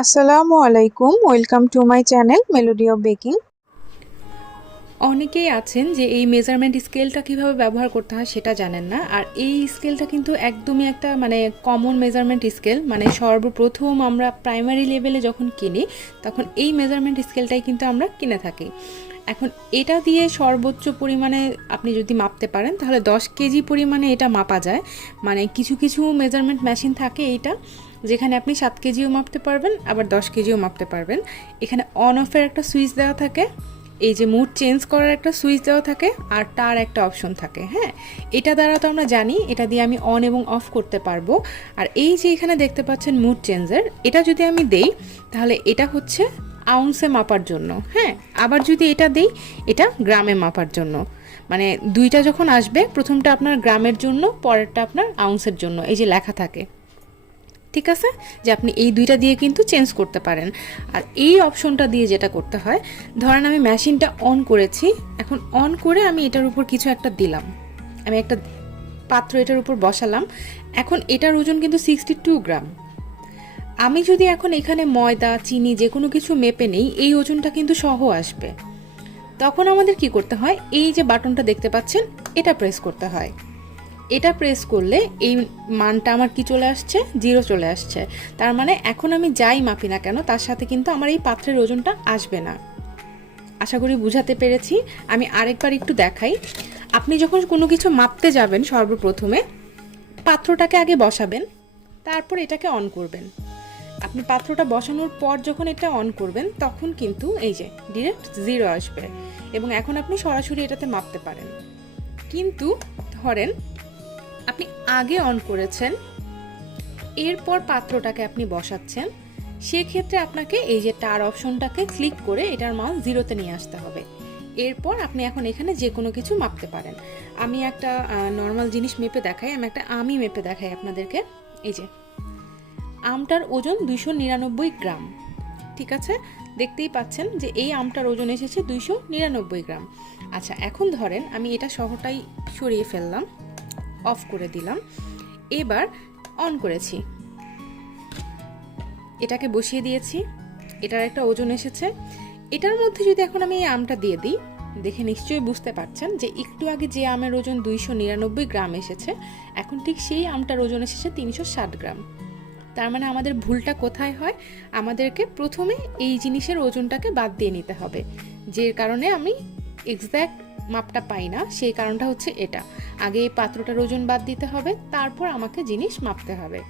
আসসালামু আলাইকুম, welcome to my channel melody of baking. অনেকেই আছেন যে এই মেজারমেন্ট স্কেলটা কিভাবে ব্যবহার করতে হয় সেটা জানেন না। আর এই স্কেলটা কিন্তু একদমই একটা কমন মেজারমেন্ট স্কেল, সর্বপ্রথম আমরা প্রাইমারি লেভেলে যখন কিনি তখন এই মেজারমেন্ট স্কেলটাই কিন্তু আমরা কিনে থাকি। এখন এটা দিয়ে সর্বোচ্চ পরিমাণে আপনি যদি মাপতে পারেন তাহলে 10 কেজি পরিমাণে এটা মাপা যায়। কিছু কিছু মেজারমেন্ট মেশিন থাকে এইটা, যেখানে আপনি 7 কেজিও মাপতে পারবেন, আবার 10 কেজিও মাপতে পারবেন। এখানে অন অফের একটা সুইচ দেওয়া থাকে, এই যে মুড চেঞ্জ করার একটা সুইচ দেওয়া থাকে, আর তার একটা অপশন থাকে। হ্যাঁ, এটা দ্বারা তো আমরা জানি, এটা দিয়ে আমি অন এবং অফ করতে পারবো। আর এই যে এখানে দেখতে পাচ্ছেন মুড চেঞ্জার, এটা যদি আমি দেই তাহলে এটা হচ্ছে আউন্সে মাপার জন্য। হ্যাঁ, আবার যদি এটা দেই এটা গ্রামে মাপার জন্য। দুইটা যখন আসবে, প্রথমটা আপনার গ্রামের জন্য, পরেরটা আপনার আউন্সের জন্য, এই যে লেখা থাকে। ঠিক আছে, যে আপনি এই দুইটা দিয়ে কিন্তু চেঞ্জ করতে পারেন। আর এই অপশনটা দিয়ে যেটা করতে হয়, ধরেন আমি মেশিনটা অন করেছি, এখন অন করে আমি এটার উপর কিছু একটা দিলাম, আমি একটা পাত্র এটার উপর বসালাম। এখন এটার ওজন কিন্তু 62 গ্রাম। আমি যদি এখন এখানে ময়দা, চিনি যে কোনো কিছু মেপে নেই, এই ওজনটা কিন্তু সহ আসবে। তখন আমাদের কি করতে হয়, এই যে বাটনটা দেখতে পাচ্ছেন এটা প্রেস করতে হয়। এটা প্রেস করলে এই মানটা আমার কি চলে আসছে, 0 চলে আসছে। তার মানে এখন আমি যাই মাপি না কেন তার সাথে কিন্তু আমার এই পাত্রের ওজনটা আসবে না। আশা করি বুঝাতে পেরেছি। আমি আরেকবার একটু দেখাই। আপনি যখন কোনো কিছু মাপতে যাবেন, সর্বপ্রথমে পাত্রটাকে আগে বসাবেন, তারপর এটাকে অন করবেন। আপনি পাত্রটা বসানোর পর যখন এটা অন করবেন তখন কিন্তু এই যে ডিরেক্ট 0 আসবে, এবং এখন আপনি সরাসরি এটাতে মাপতে পারেন। কিন্তু ধরেন আপনি আগে অন করেছেন, এরপর পাত্রটাকে আপনি বসাচ্ছেন, সেক্ষেত্রে আপনাকে এই যে টার অপশনটাকে ক্লিক করে এটার মান 0-তে নিয়ে আসতে হবে। এরপর আপনি এখন এখানে যে কোনো কিছু মাপতে পারেন। আমি একটা নর্মাল জিনিস মেপে দেখাই, আমি মেপে দেখাই আপনাদেরকে। এই যে আমটার ওজন 299 গ্রাম। ঠিক আছে, দেখতেই পাচ্ছেন যে এই আমটার ওজন এসেছে 299 গ্রাম। আচ্ছা, এখন ধরেন আমি এটা সহটাই সরিয়ে ফেললাম, অফ করে দিলাম, এবার অন করেছি, এটাকে বসিয়ে দিয়েছি, এটার একটা ওজন এসেছে। এটার মধ্যে যদি এখন আমি এই আমটা দিয়ে দিই, দেখে নিশ্চয়ই বুঝতে পারছেন যে একটু আগে যে আমের ওজন 299 গ্রাম এসেছে, এখন ঠিক সেই আমটার ওজন এসেছে 360 গ্রাম। তার মানে আমাদের ভুলটা কোথায় হয়, আমাদেরকে প্রথমে এই জিনিসের ওজনটাকে বাদ দিয়ে নিতে হবে, যে কারণে আমি এক্স্যাক্ট মাপটা পাই না। সেই কারণটা হচ্ছে এটা, আগে এই পাত্রটার ওজন বাদ দিতে হবে, তারপর আমাকে জিনিস মাপতে হবে।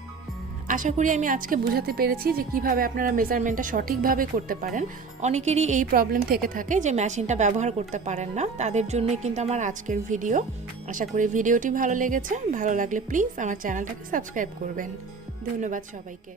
আশা করি আমি আজকে বোঝাতে পেরেছি যে কিভাবে আপনারা মেজারমেন্টটা সঠিকভাবে করতে পারেন। অনেকেরই এই প্রবলেম থেকে থাকে যে মেশিনটা ব্যবহার করতে পারেন না, তাদের জন্যই কিন্তু আমার আজকের ভিডিও। আশা করি ভিডিওটি ভালো লেগেছে। ভালো লাগলে প্লিজ আমার চ্যানেলটাকে সাবস্ক্রাইব করবেন। ধন্যবাদ সবাইকে।